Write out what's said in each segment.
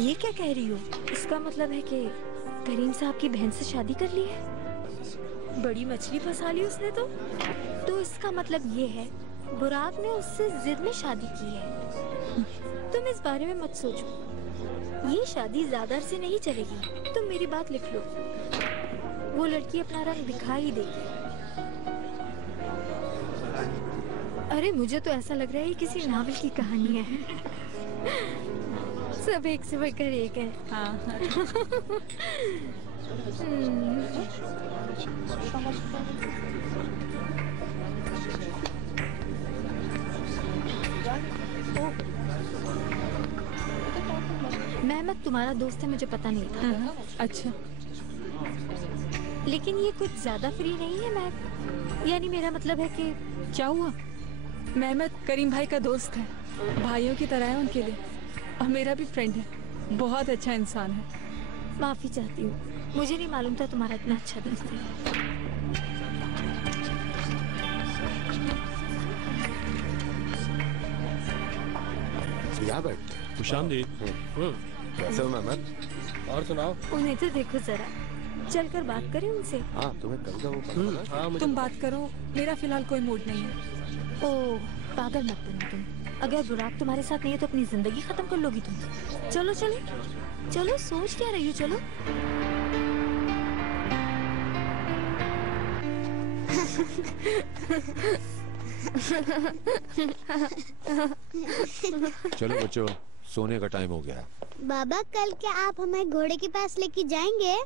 ये क्या कह रही हो? इसका मतलब है कि करीम साहब की बहन से शादी कर ली है? बड़ी मछली फंसा ली उसने तो इसका मतलब ये है बुराक ने उससे जिद में शादी की है। तुम इस बारे में मत सोचो, ये शादी ज्यादा अरसे नहीं चलेगी। तुम मेरी बात लिख लो, वो लड़की अपना रंग दिखा ही देगी। अरे मुझे तो ऐसा लग रहा है ये किसी नावल की कहानी है। सब एक से बढ़कर एक है। हाँ। मेहमत तुम्हारा दोस्त है, मुझे पता नहीं था। अच्छा, लेकिन ये कुछ ज्यादा फ्री नहीं है मैं, यानी मेरा मतलब है कि क्या हुआ? मेहमत करीम भाई का दोस्त है, भाइयों की तरह है उनके लिए, और मेरा भी फ्रेंड है, बहुत अच्छा इंसान है। माफी चाहती हूँ, मुझे नहीं मालूम था तुम्हारा इतना अच्छा दोस्त है। यहाँ बैठ। खुशामदीद। कैसे हो मेहमत? और सुनाओ। उन्हें तो देखो जरा, चलकर बात करें उनसे। हाँ, तुम्हें कल का वो पता था? हाँ, तुम बात करो, मेरा फिलहाल कोई मूड नहीं है। ओह, पागल मत बनो तुम। अगर बुराक तुम्हारे साथ नहीं है तो अपनी जिंदगी खत्म कर लोगी तुम। चलो चलो चलो, सोच क्या रही हो? चलो। चलो बच्चों, सोने का टाइम हो गया। बाबा, कल क्या आप हमें घोड़े के पास लेके जाएंगे?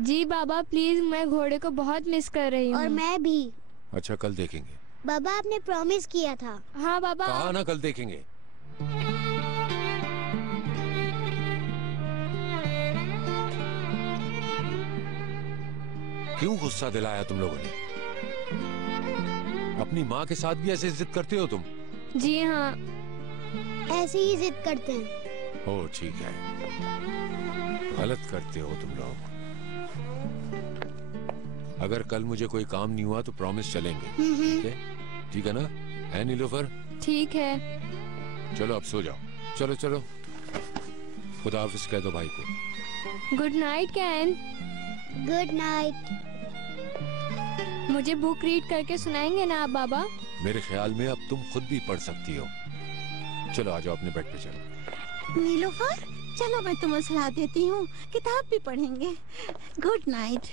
जी बाबा, प्लीज, मैं घोड़े को बहुत मिस कर रही हूँ। और मैं भी। अच्छा, कल देखेंगे। बाबा, आपने प्रॉमिस किया था। हाँ बाबा। कहा ना कल देखेंगे। क्यों गुस्सा दिलाया तुम लोगों ने? अपनी माँ के साथ भी ऐसे जिद करते हो तुम? जी हाँ। ऐसे ही जिद करते हैं। ओह ठीक है, गलत करते हो तुम लोग। अगर कल मुझे कोई काम नहीं हुआ तो प्रॉमिस चलेंगे, ठीक है? ठीक है ना? है नीलोफर? ठीक है। चलो अब सो जाओ। चलो चलो, खुदा हाफिज कह दो भाई को। Good night can. Good night. मुझे बुक रीड करके सुनाएंगे ना आप बाबा? मेरे ख्याल में अब तुम खुद भी पढ़ सकती हो। चलो आ जाओ, अपने बेड पे चलो। नीलोफर, चलो मैं तुम्हें सलाह देती हूँ, किताब भी पढ़ेंगे। Good night.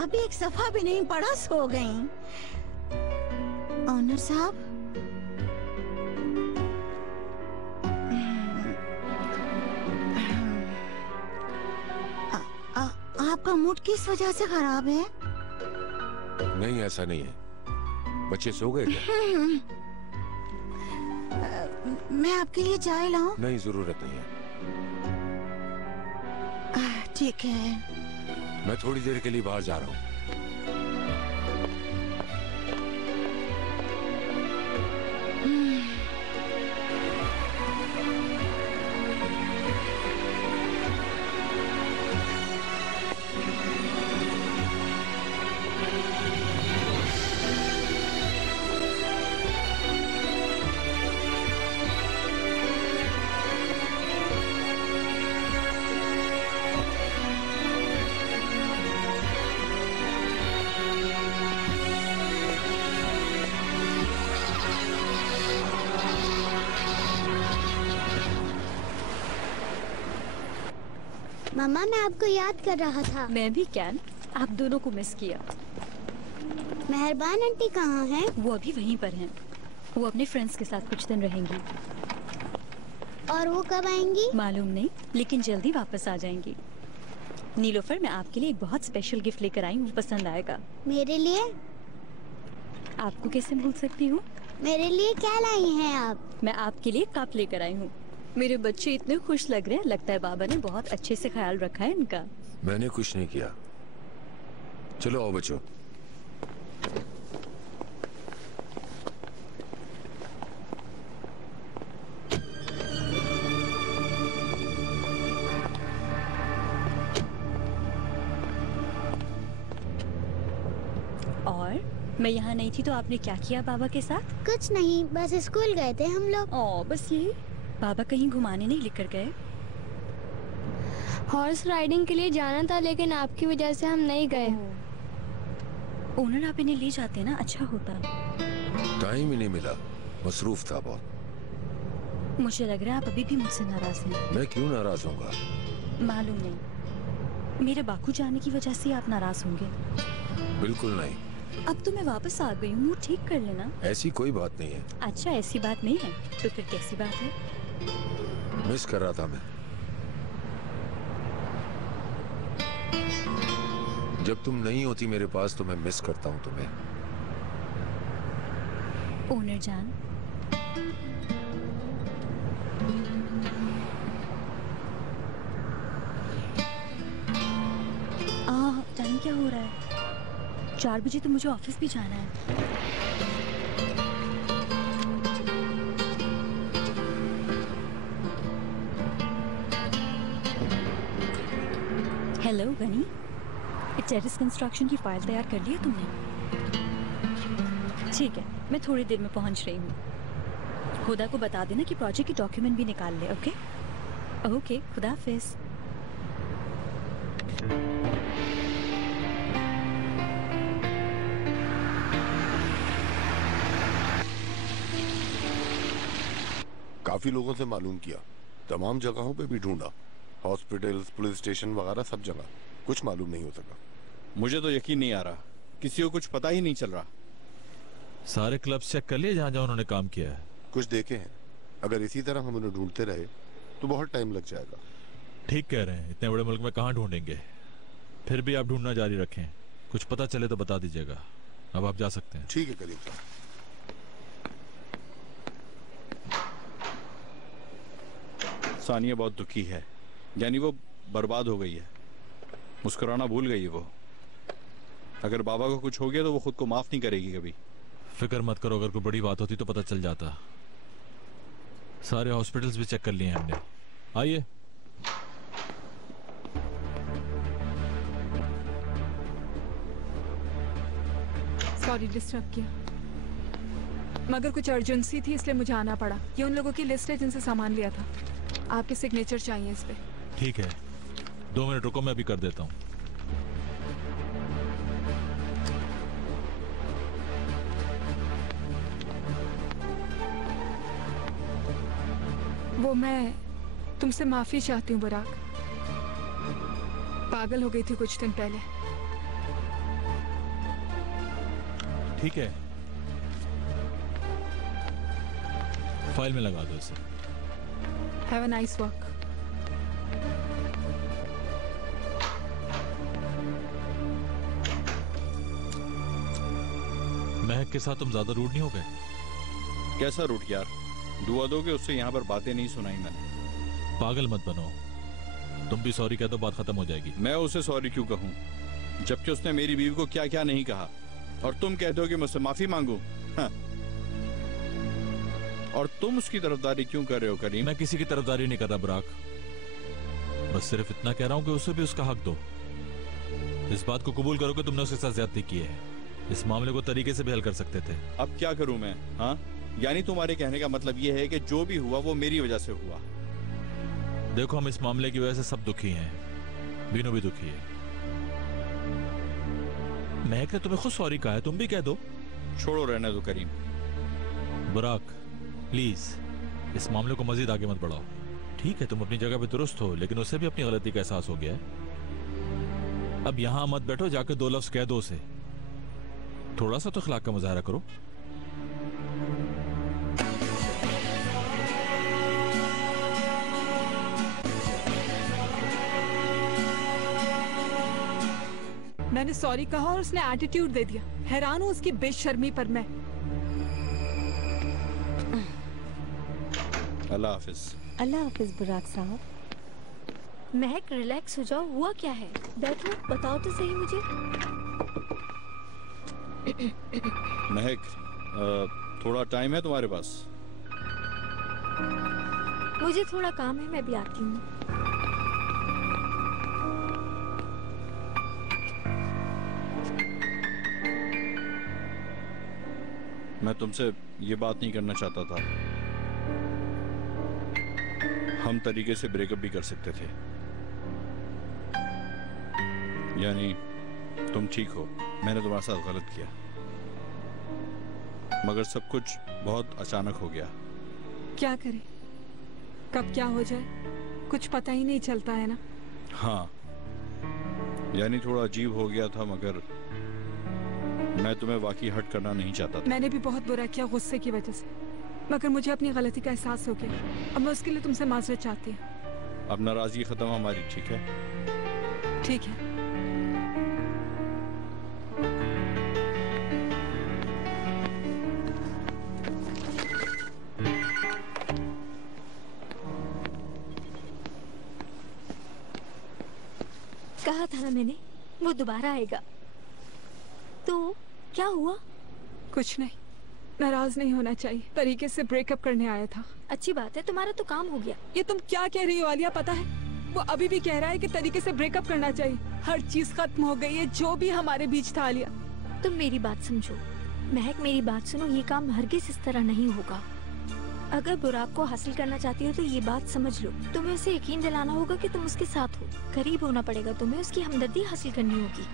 अभी एक सफा भी नहीं पढ़ा, सो गई। ऑनर साहब, आपका मूड किस वजह से खराब है? नहीं, ऐसा नहीं है। बच्चे सो गए क्या? मैं आपके लिए चाय लाऊं? नहीं, जरूरत नहीं है। ठीक है। मैं थोड़ी देर के लिए बाहर जा रहा हूँ। मम्मा, मैं आपको याद कर रहा था। मैं भी कैन, आप दोनों को मिस किया। मेहरबान आंटी कहाँ हैं? वो अभी वहीं पर हैं। वो अपने फ्रेंड्स के साथ कुछ दिन रहेंगी। और वो कब आएंगी? मालूम नहीं, लेकिन जल्दी वापस आ जाएंगी। नीलोफर, मैं आपके लिए एक बहुत स्पेशल गिफ्ट लेकर आई हूँ, पसंद आएगा। मेरे लिए? आपको कैसे भूल सकती हूँ? मेरे लिए क्या लाई हैं आप? मैं आपके लिए कप लेकर आई हूँ। मेरे बच्चे इतने खुश लग रहे हैं, लगता है बाबा ने बहुत अच्छे से ख्याल रखा है इनका। मैंने कुछ नहीं किया। चलो आओ बच्चों। और मैं यहाँ नहीं थी तो आपने क्या किया बाबा के साथ? कुछ नहीं, बस स्कूल गए थे हम लोग। ओ बस यही? बाबा कहीं घुमाने नहीं लेकर गए? हॉर्स राइडिंग के लिए जाना था लेकिन आपकी वजह से हम नहीं गए। ओनर आप इन्हें ले जाते ना, अच्छा होता। टाइम ही नहीं मिला, मसरूफ था बहुत। मुझे लग रहा है आप अभी भी मुझसे नाराज हैं। मैं क्यों नाराज होऊंगा? मालूम नहीं, मेरे बाकू जाने की वजह से आप नाराज होंगे। बिल्कुल नहीं। अब तो मैं वापस आ गई हूँ, मूड ठीक कर लेना। ऐसी कोई बात नहीं है। अच्छा ऐसी बात नहीं है तो फिर कैसी बात है? मिस कर रहा था मैं। जब तुम नहीं होती मेरे पास तो मैं मिस करता हूँ तुम्हें। ओनर जान, टाइम क्या हो रहा है? 4 बजे तो मुझे ऑफिस भी जाना है। हेलो गनी, टेरेस कंस्ट्रक्शन की फाइल तैयार कर ली है तुमने? ठीक है, मैं थोड़ी देर में पहुंच रही हूँ। खुदा को बता देना कि प्रोजेक्ट की डॉक्यूमेंट भी निकाल ले। ओके ओके, खुदा हाफिज। काफी लोगों से मालूम किया, तमाम जगहों पे भी ढूंढा, हॉस्पिटल्स, पुलिस स्टेशन वगैरह सब जगह, कुछ मालूम नहीं हो सका। मुझे तो यकीन नहीं आ रहा, किसी को कुछ पता ही नहीं चल रहा। सारे क्लब चेक कर लिए जहाँ जहाँ उन्होंने काम किया है। कुछ देखे हैं, अगर इसी तरह हम उन्हें ढूंढते रहे तो बहुत टाइम लग जाएगा। ठीक कह रहे हैं, इतने बड़े मुल्क में कहाँ ढूंढेंगे। फिर भी आप ढूंढना जारी रखें, कुछ पता चले तो बता दीजिएगा। अब आप जा सकते हैं। ठीक है करीम साहब। सानिया बहुत दुखी है, यानी वो बर्बाद हो गई है, मुस्कुराना भूल गई है वो। अगर बाबा को कुछ हो गया तो वो खुद को माफ नहीं करेगी कभी। फिक्र मत करो, अगर कोई बड़ी बात होती तो पता चल जाता। सारे हॉस्पिटल्स भी चेक कर लिए हमने। आइए। सॉरी डिस्टर्ब किया, मगर कुछ अर्जेंसी थी इसलिए मुझे आना पड़ा। ये उन लोगों की लिस्ट है जिनसे सामान लिया था। आपके सिग्नेचर चाहिए इस पे। ठीक है, 2 मिनट रुको, मैं अभी कर देता हूँ। वो मैं तुमसे माफी चाहती हूँ बुराक, पागल हो गई थी कुछ दिन पहले। ठीक है, फाइल में लगा दो इसे। Have a nice work. महक के साथ तुम ज्यादा रूड नहीं हो गए? कैसा रूट यार, दुआ दो कि उससे यहाँ पर बातें नहीं सुनाई मैंने। पागल मत बनो, तुम भी सॉरी कह दो, बात खत्म हो जाएगी। मैं उसे सॉरी क्यों कहूँ, जबकि उसने मेरी बीवी को क्या क्या नहीं कहा, और तुम कहते हो कि मुझसे माफी मांगू। हाँ। और तुम उसकी तरफदारी क्यों कर रहे हो करीम? मैं किसी की तरफदारी नहीं कर रहा बुराक, बस सिर्फ इतना कह रहा हूँ कि उसे भी उसका हक दो। इस बात को कबूल करो कि तुमने उसके साथ ज्यादती की है। इस मामले को तरीके से भी हल कर सकते थे। अब क्या करूं मैं? हाँ, यानी तुम्हारे कहने का मतलब यह है कि जो भी हुआ वो मेरी वजह से हुआ। देखो, हम इस मामले की वजह से सब दुखी हैं, बीनू भी दुखी है। महक ने तुम्हें खुद सॉरी कहा है, तुम भी कह दो। छोड़ो, रहने दो करीम। बुराक प्लीज इस मामले को मजीद आगे मत बढ़ाओ। ठीक है, तुम अपनी जगह पे दुरुस्त हो, लेकिन उसे भी अपनी गलती का एहसास हो गया है। अब यहां मत बैठो, जाकर 2 लफ्ज कह दो उसे। थोड़ा सा तो अखलाक का मुजाहरा करो। मैंने सॉरी कहा और उसने एटीट्यूड दे दिया। हैरान हूँ उसकी बेशर्मी पर मैं। अल्लाह हाफिज। अल्लाह हाफिज बुराक साहब। महक रिलैक्स हो जाओ, हुआ क्या है? बैठो, बताओ तो सही मुझे। महक, थोड़ा टाइम है तुम्हारे पास? मुझे थोड़ा काम है, मैं भी आती हूँ। मैं तुमसे ये बात नहीं करना चाहता था। हम तरीके से ब्रेकअप भी कर सकते थे। यानी तुम ठीक हो, मैंने तुम्हारे साथ गलत किया, मगर सब कुछ बहुत अचानक हो गया। क्या करें, कब क्या हो जाए कुछ पता ही नहीं चलता है ना। हाँ, यानी थोड़ा अजीब हो गया था, मगर मैं तुम्हें वाकई हर्ट करना नहीं चाहता था। मैंने भी बहुत बुरा किया गुस्से की वजह से, मगर मुझे अपनी गलती का एहसास हो गया। अब मैं उसके लिए तुमसे माजरत चाहती हूँ। अब नाराजगी खत्म हमारी, ठीक है? ठीक है। कहा था ना मैंने, वो दोबारा आएगा। तो क्या हुआ? कुछ नहीं, नाराज नहीं होना चाहिए, तरीके से ब्रेकअप करने आया था। अच्छी बात है, तुम्हारा तो काम हो गया। ये तुम क्या कह रही हो आलिया? पता है वो अभी भी कह रहा है कि तरीके से ब्रेकअप करना चाहिए। हर चीज खत्म हो गई है, जो भी हमारे बीच था। आलिया, तुम मेरी बात समझो। महक, मेरी बात सुनो, ये काम हरगिज इस तरह नहीं होगा। अगर बुराक को हासिल करना चाहती हो तो ये बात समझ लो, तुम्हें उसे यकीन दिलाना होगा कि तुम उसके साथ हो। करीब होना पड़ेगा तुम्हें, उसकी हमदर्दी हासिल करनी होगी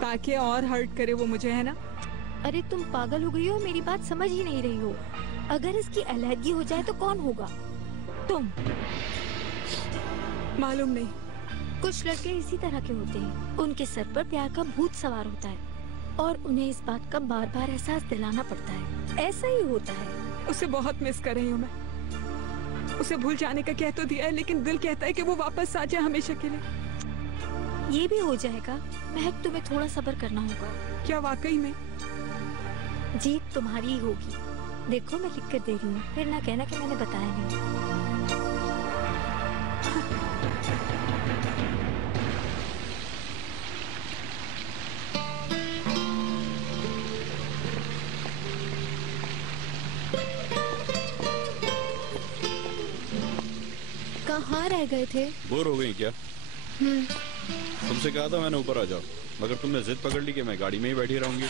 ताकि और हर्ट करे वो मुझे, है ना? अरे तुम पागल हो गई हो, मेरी बात समझ ही नहीं रही हो। अगर इसकी अलहदगी हो जाए तो कौन होगा? तुम। मालूम नहीं, कुछ लड़के इसी तरह के होते हैं, उनके सर पर प्यार का भूत सवार होता है और उन्हें इस बात का बार बार एहसास दिलाना पड़ता है। ऐसा ही होता है। उसे बहुत मिस कर रही हूँ मैं। उसे भूल जाने का कह तो दिया है, लेकिन दिल कहता है कि वो वापस आ जाए हमेशा के लिए। ये भी हो जाएगा महक, तुम्हें थोड़ा सब्र करना होगा। क्या वाकई में? जीत तुम्हारी ही होगी। देखो मैं लिख कर दे रही हूँ, फिर ना कहना कि मैंने बताया नहीं। कहाँ रह गए थे? बोर हो गई क्या? तुमसे कहा था मैंने ऊपर आ जाओ, मगर तुमने जिद पकड़ ली कि मैं गाड़ी में ही बैठी रहूंगी।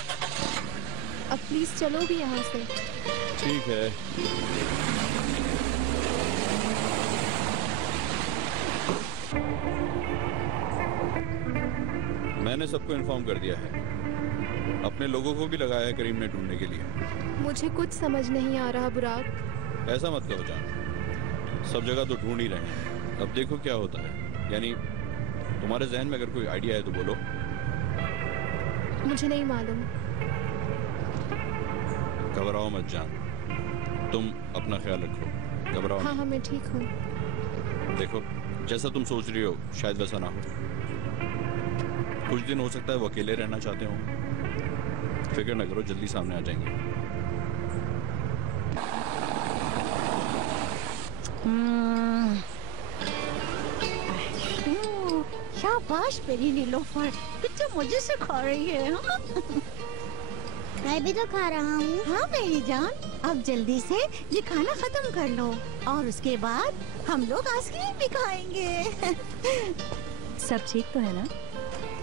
अब प्लीज चलो भी यहाँ से। ठीक है। मैंने सबको इन्फॉर्म कर दिया है, अपने लोगों को भी लगाया है करीम ने ढूंढने के लिए। मुझे कुछ समझ नहीं आ रहा बुराक। ऐसा मत कहो जान, सब जगह तो ढूंढ ही रहे हैं, अब देखो क्या होता है। यानी तुम्हारे जहन में अगर कोई आइडिया है तो बोलो। मुझे नहीं मालूम। घबराओ मत जान, तुम अपना ख्याल रखो, घबराओ। हाँ हाँ मैं ठीक हूँ। देखो जैसा तुम सोच रही हो शायद वैसा ना हो। कुछ दिन हो सकता है वो अकेले रहना चाहते हो। फिक्र न करो, जल्दी सामने आ जाएंगे। शाबाश मेरी नीलोफर, बच्चा मुझे सिखा रही है। मैं भी तो खा रहा हूँ। हाँ मेरी जान, अब जल्दी से ये खाना खत्म कर लो और उसके बाद हम लोग आइसक्रीम भी खाएंगे। सब ठीक तो है ना?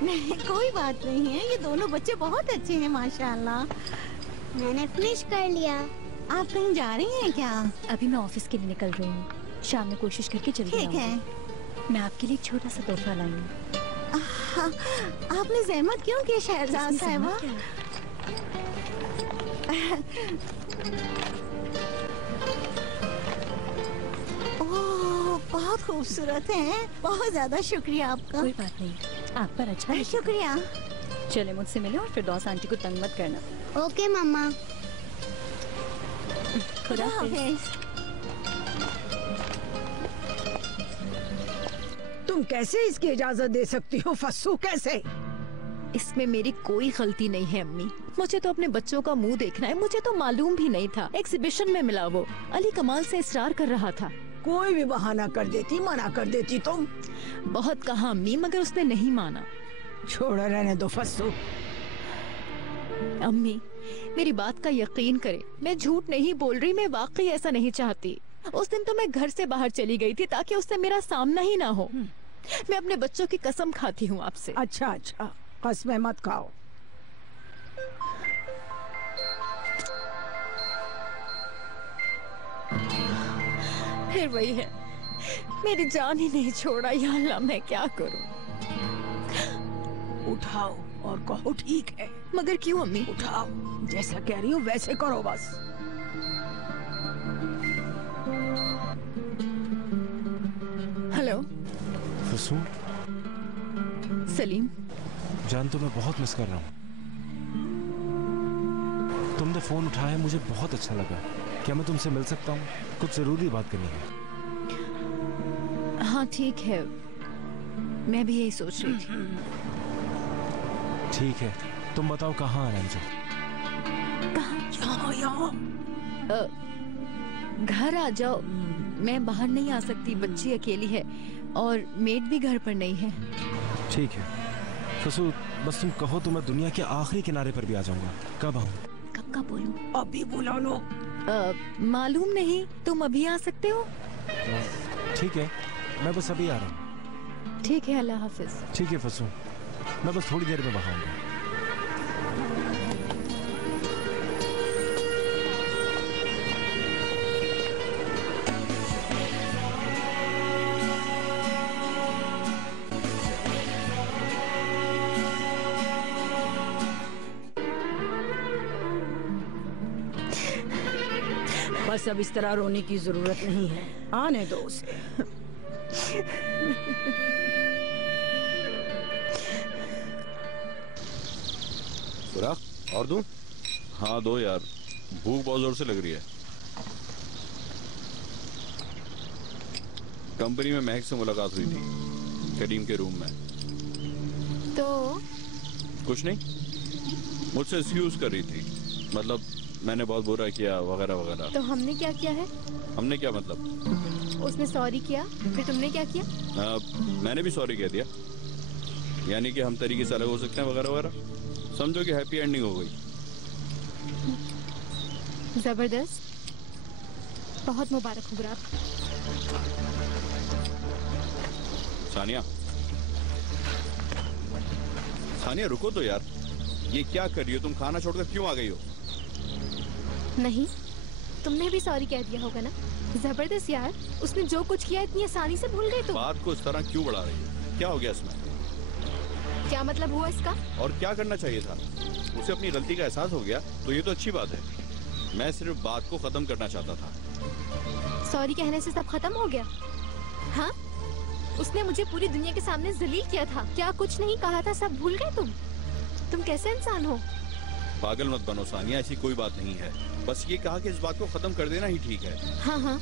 नहीं कोई बात नहीं है, ये दोनों बच्चे बहुत अच्छे हैं माशाल्लाह। मैंने फिनिश कर लिया। आप कहीं जा रही हैं क्या? अभी मैं ऑफिस के लिए निकल रही हूँ, शाम में कोशिश करके जल्दी ठीक है। आऊंगी। मैं आपके लिए एक छोटा सा तोहफा लाई हूँ। आपने जहमत क्यों की शहरजाद साहिबा? ओह बहुत खूबसूरत है, बहुत ज्यादा शुक्रिया आपका। कोई बात नहीं, आप पर अच्छा है। शुक्रिया। चले मुझसे मिले और फिरदौस आंटी को तंग मत करना। ओके मम्मा। खुदा हाफिज। तुम कैसे इसकी इजाजत दे सकती हो फस्सू? कैसे? इसमें मेरी कोई गलती नहीं है अम्मी। मुझे तो अपने बच्चों का मुंह देखना है, मुझे तो मालूम भी नहीं था। एग्जीबिशन में मिला वो, अली कमाल से इसरार कर रहा था। कोई भी बहाना कर देती, मना कर देती तुम। बहुत कहा अम्मी, मगर उसने नहीं माना। छोड़ रहने दो फस्सू। अम्मी, मेरी बात का यकीन करें, मैं झूठ नहीं बोल रही, मैं वाकई ऐसा नहीं चाहती। उस दिन तो मैं घर से बाहर चली गई थी ताकि उससे मेरा सामना ही ना हो। मैं अपने बच्चों की कसम खाती हूँ आपसे। अच्छा अच्छा, कसमें मत खाओ। फिर वही है, मेरी जान ही नहीं छोड़ा। या अल्लाह, मैं क्या करूँ? उठाओ और कहो ठीक है। मगर क्यों अम्मी? उठाओ, जैसा कह रही हूँ वैसे करो बस। हेलो फसू, सलीम। जान तो मैं बहुत मिस कर रहा हूँ। तुमने फोन उठाया, मुझे बहुत अच्छा लगा। क्या मैं तुमसे मिल सकता हूँ? कुछ जरूरी बात करनी है। हाँ ठीक है, मैं भी यही सोच रही थी। ठीक है, तुम बताओ कहाँ आना है मुझे? यहाँ घर आ जाओ। मैं बाहर नहीं आ सकती, बच्ची अकेली है और मेड भी घर पर नहीं है। ठीक है फसू, बस तुम कहो तो मैं दुनिया के आखिरी किनारे पर भी आ जाऊंगा। कब आऊँ? कब बोलूं? अभी बुला लो। मालूम नहीं, तुम अभी आ सकते हो? ठीक है, मैं बस अभी आ रहा हूँ। ठीक है, अल्लाह हाफिज। ठीक है फसू, मैं बस थोड़ी देर में वहाँ आऊंगा। बस अब इस तरह रोने की जरूरत नहीं है, आने दो उसे। और दूं? हाँ दो यार, भूख बहुत जोर से लग रही है। कंपनी में महक से मुलाकात हुई थी, करीम के रूम में। तो कुछ नहीं, मुझसे एक्सक्यूज कर रही थी, मतलब मैंने बहुत बुरा किया वगैरह वगैरह। तो हमने क्या किया है? हमने क्या मतलब? उसने सॉरी किया, फिर तुमने क्या किया? मैंने भी सॉरी कह दिया, यानी कि हम तरीके से अलग हो सकते हैं वगैरह वगैरह। समझो कि हैप्पी एंडिंग हो गई। जबरदस्त, बहुत मुबारक हो बुराक। सानिया, सानिया रुको तो यार, ये क्या कर रही हो तुम? खाना छोड़कर क्यों आ गई हो? नहीं, तुमने भी सॉरी कह दिया होगा ना। जबरदस्त यार, उसने जो कुछ किया इतनी आसानी से भूल गई तुम। बात को इस तरह क्यों बढ़ा रही हो? क्या हो गया इसमें? क्या मतलब हुआ इसका? और क्या करना चाहिए था? उसे अपनी गलती का एहसास हो गया तो ये तो अच्छी बात है। मैं सिर्फ बात को खत्म करना चाहता था। सॉरी कहने से सब खत्म हो गया? हाँ, उसने मुझे पूरी दुनिया के सामने जलील किया था। क्या कुछ नहीं कहा था, सब भूल गए तुम कैसे इंसान हो? पागल मत बनो सानिया, ऐसी कोई बात नहीं है। बस ये कहा कि इस बात को खत्म कर देना ही ठीक है। हाँ हाँ,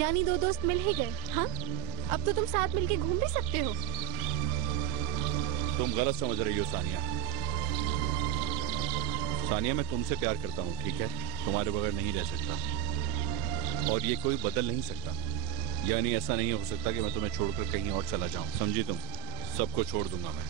यानी दो दोस्त मिल ही गए। हाँ, अब तो तुम साथ मिलके घूम भी सकते हो। तुम गलत समझ रही हो सानिया। सानिया, मैं तुमसे प्यार करता हूँ, ठीक है? तुम्हारे बगैर नहीं रह सकता और ये कोई बदल नहीं सकता। यानी ऐसा नहीं हो सकता कि मैं तुम्हें छोड़कर कहीं और चला जाऊं। समझी तुम? सबको छोड़ दूंगा मैं।